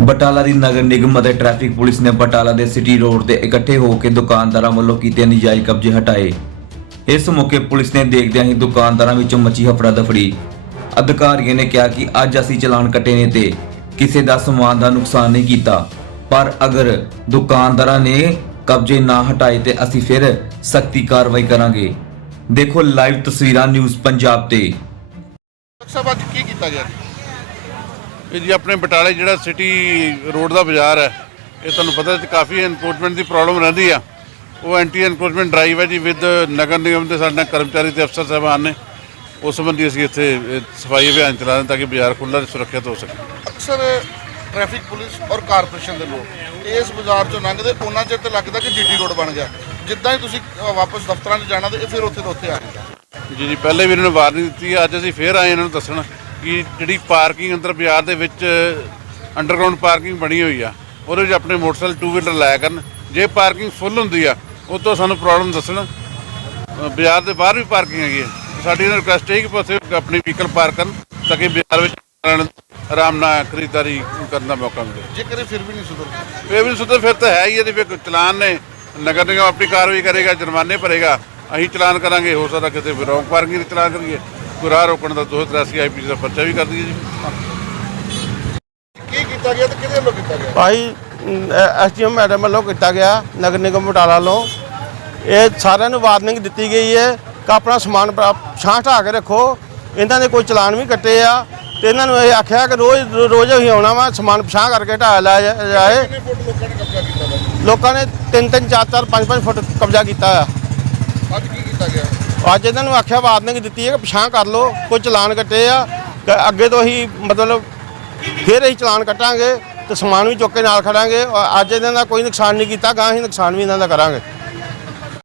ਬਟਾਲਾ ਦੀ ਨਗਰ ਨਿਗਮ ਅਤੇ traffic police ਨੇ ਬਟਾਲਾ ਦੇ ਸਿਟੀ ਰੋਡ ਤੇ ਇਕੱਠੇ ਹੋ ਕੇ ਦੁਕਾਨਦਾਰਾਂ ਵੱਲੋਂ ਕੀਤੇ ਨਜਾਇਜ਼ ਕਬਜ਼ੇ ਹਟਾਏ। ਇਸ ਮੌਕੇ ਪੁਲਿਸ ਨੇ ਦੇਖਦਿਆਂ ਹੀ ਦੁਕਾਨਦਾਰਾਂ ਵਿੱਚੋਂ ਮਚੀ ਹਫੜਾ ਦਫੜੀ ਅਧਿਕਾਰੀਆਂ ਨੇ ਕਿਹਾ ਕਿ ਅੱਜ ਅਸੀਂ ਚਲਾਨ ਕੱਟੇ ਨੇ ਤੇ ਕਿਸੇ ਦਾ ਸਮਾਨ ਦਾ ਨੁਕਸਾਨ ਨਹੀਂ ਕੀਤਾ। ਪਰ ਅਗਰ ਦੁਕਾਨਦਾਰਾਂ ਨੇ ਕਬਜ਼ੇ ਨਾ ਹਟਾਏ ਤੇ ਅਸੀਂ ਫਿਰ ਸਖਤੀ ਕਾਰਵਾਈ ਕਰਾਂਗੇ। ਦੇਖੋ ਲਾਈਵ ਤਸਵੀਰਾਂ ਨਿਊਜ਼ ਪੰਜਾਬ ਤੇ। ਡਾਕਟਰ ਸਾਹਿਬ ਕੀ ਕੀਤਾ ਗਿਆ? ਇਹ ਜੀ ਆਪਣੇ ਬਟਾਲੇ ਜਿਹੜਾ ਸਿਟੀ ਰੋਡ ਦਾ ਬਾਜ਼ਾਰ ਹੈ ਇਹ ਤੁਹਾਨੂੰ ਪਤਾ ਹੈ ਕਾਫੀ ਐਨਕੋਚਮੈਂਟ ਦੀ ਪ੍ਰੋਬਲਮ ਰਹਿੰਦੀ ਆ। ਉਹ ਐਂਟੀ ਐਨਕੋਚਮੈਂਟ ਡਰਾਈਵ ਹੈ ਜੀ ਵਿਦ ਨਗਰ ਨਿਗਮ ਦੇ ਸਾਡੇ ਨਾਲ ਕਰਮਚਾਰੀ ਤੇ ਅਫਸਰ ਸਾਹਿਬਾਨ ਨੇ। ਉਸ ਸੰਬੰਧੀ ਅਸੀਂ ਇੱਥੇ ਸਫ਼ਾਈ ਅਭਿਆਨ ਚਲਾ ਰਹੇ ਤਾਂ ਕਿ ਬਾਜ਼ਾਰ ਖੁੱਲ੍ਹਾ ਤੇ ਸੁਰੱਖਿਅਤ ਹੋ ਸਕੇ। ਅਕਸਰ ਟ੍ਰੈਫਿਕ ਪੁਲਿਸ ਔਰ ਕਾਰਪੋਰੇਸ਼ਨ ਦੇ ਲੋਕ ਇਸ ਬਾਜ਼ਾਰ ਚੋਂ ਲੰਘਦੇ ਉਹਨਾਂ ਚਿਰ ਤੇ ਲੱਗਦਾ ਕਿ ਜੀਟੀ ਰੋਡ ਬਣ ਗਿਆ। ਜਿੱਦਾਂ ਹੀ ਤੁਸੀਂ ਵਾਪਸ ਦਫ਼ਤਰਾਂ 'ਚ ਜਾਣਾ ਤੇ ਇਹ ਫਿਰ ਉੱਥੇ ਤੋਂ ਉੱਥੇ ਆ ਜਾਂਦਾ ਜੀ ਜੀ ਪਹਿਲੇ ਵੀ ਇਹਨਾਂ ਨੂੰ ਵਾਰਨਿੰਗ ਦਿੱਤੀ ਅੱਜ ਅਸੀਂ ਫੇਰ ਆਏ ਇਹਨਾਂ ਨੂੰ ਦੱਸਣ। ਕਿ ਜਿਹੜੀ ਪਾਰਕਿੰਗ ਅੰਦਰ ਬਾਜ਼ਾਰ ਦੇ ਵਿੱਚ ਅੰਡਰਗਰਾਉਂਡ ਪਾਰਕਿੰਗ ਬਣੀ ਹੋਈ ਆ ਉਹਦੇ ਵਿੱਚ ਆਪਣੇ ਮੋਟਰਸਾਈਕਲ ਟੂ ਵੀਲਰ ਲਾਇਆ ਕਰਨ। ਜੇ ਪਾਰਕਿੰਗ ਫੁੱਲ ਹੁੰਦੀ ਆ ਉਹ ਤੋਂ ਸਾਨੂੰ ਪ੍ਰੋਬਲਮ ਦੱਸਣ। ਬਾਜ਼ਾਰ ਦੇ ਬਾਹਰ ਵੀ ਪਾਰਕਿੰਗ ਹੈਗੀ ਹੈ ਸਾਡੀ ਇਹਨਾਂ ਰਿਕੁਐਸਟ ਹੈ ਕਿ ਪਾਸੇ ਆਪਣੀ ਵਹੀਕਲ ਪਾਰਕ ਕਰਨ ਤਾਂ ਕਿ ਬਾਜ਼ਾਰ ਵਿੱਚ ਆਰਾਮ ਨਾਲ ਖਰੀਦਦਾਰੀ ਕਰਨ ਦਾ ਮੌਕਾ ਮਿਲੇ। ਜੇਕਰ ਇਹ ਫਿਰ ਵੀ ਨਹੀਂ ਸੁਧਰਦਾ ਇਹ ਵੀ ਸੁਧਰ ਫਿਰ ਤਾਂ ਹੈ ਹੀ ਇਹਦੇ ਫਿਰ ਚਲਾਨ ਨੇ ਨਗਰ ਨਿਗਮ ਆਪਣੀ ਕਾਰਵਾਈ ਕਰੇਗਾ ਜੁਰਮਾਨੇ ਭਰੇਗਾ। ਅਸੀਂ ਚਲਾਨ ਕਰਾਂਗੇ ਹੋ ਸਕਦਾ ਕਿਤੇ ਫਿਰ ਰੌਂਗ ਪਾਰਕਿੰਗ ਦੇ ਚਲਾਨ ਕਰੀਏ। ਕੋਈ ਰਾਹ ਰੋਕਣ ਦਾ 283 ਆਈਪੀ ਦਾ ਪਰਚਾ ਵੀ ਕਰ ਦਈਏ ਜੀ। ਕੀ ਕੀਤਾ ਗਿਆ ਤੇ ਕਿਹਦੇ ਵੱਲੋਂ ਕੀਤਾ ਗਿਆ? ਭਾਈ ਐਸਡੀਐਮ ਮੈਡਮ ਵੱਲੋਂ ਕੀਤਾ ਗਿਆ ਨਗਰ ਨਿਗਮ ਬਟਾਲਾ ਵੱਲੋਂ। ਇਹ ਸਾਰਿਆਂ ਨੂੰ ਵਾਰਨਿੰਗ ਦਿੱਤੀ ਗਈ ਹੈ ਕਿ ਆਪਣਾ ਸਮਾਨ ਛਾਂ ਢਾ ਕੇ ਰੱਖੋ। ਇਹਨਾਂ ਦੇ ਕੋਈ ਚਲਾਨ ਵੀ ਕੱਟੇ ਆ ਤੇ ਇਹਨਾਂ ਨੂੰ ਇਹ ਆਖਿਆ ਕਿ ਰੋਜ਼ ਰੋਜ਼ ਹੀ ਆਉਣਾ ਵਾ ਸਮਾਨ ਪਛਾਂ ਕਰਕੇ ਢਾ ਲਿਆ ਜਾਏ। ਕਿੰਨੇ ਫੁੱਟ ਲੋਕਾਂ ਨੇ ਕਬਜ਼ਾ ਕੀਤਾ ਵਾ? ਲੋਕਾਂ ਨੇ 3 3 4 4 5 5 ਫੁੱਟ ਕਬਜ਼ਾ ਕੀਤਾ ਆ। ਅੱਜ ਕੀ ਕੀਤਾ ਗਿਆ? ਅੱਜ ਇਹਨਾਂ ਨੂੰ ਆਖਿਆ ਵਾਰਨਿੰਗ ਦਿੱਤੀ ਹੈ ਕਿ ਪਛਾਣ ਕਰ ਲਓ, ਕੋਈ ਚਲਾਨ ਕੱਟੇ ਆ, ਕਿ ਅੱਗੇ ਤੋਂ ਹੀ ਮਤਲਬ ਫਿਰ ਅਸੀਂ ਚਲਾਨ ਕੱਟਾਂਗੇ ਤੇ ਸਮਾਨ ਵੀ ਚੁੱਕ ਕੇ ਨਾਲ ਖੜਾਂਗੇ ਔਰ ਅੱਜ ਇਹਨਾਂ ਦਾ ਕੋਈ ਨੁਕਸਾਨ ਨਹੀਂ ਕੀਤਾ ਗਾਂ ਹੀ ਨੁਕਸਾਨ ਵੀ ਇਹਨਾਂ ਦਾ ਕਰਾਂਗੇ।